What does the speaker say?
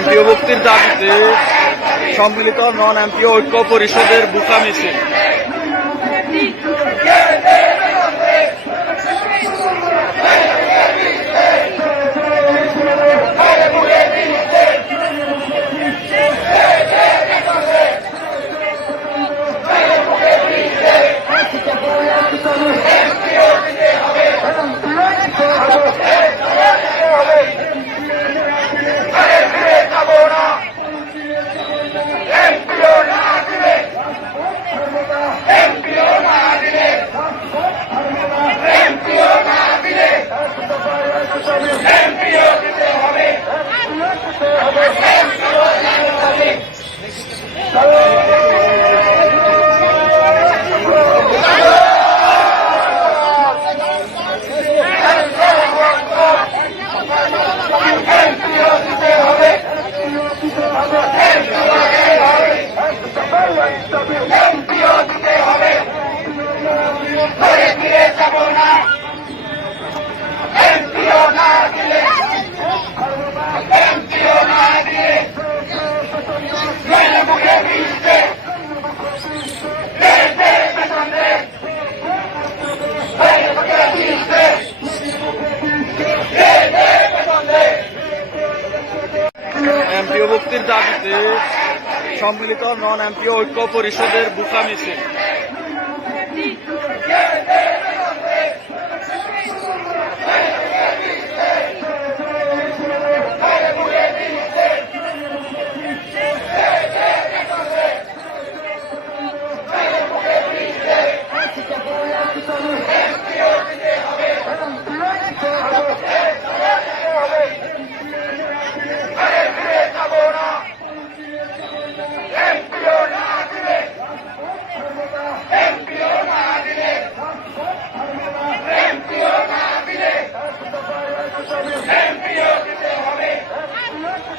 MPO ভুক্তির দাবিতে সম্মিলিত non MPO ঐক্য পরিষদের বুকা মিছিল এমপিও ভুক্তির দাবিতে সম্মিলিত নন এমপিও ঐক্য পরিষদের বুকা মিছিল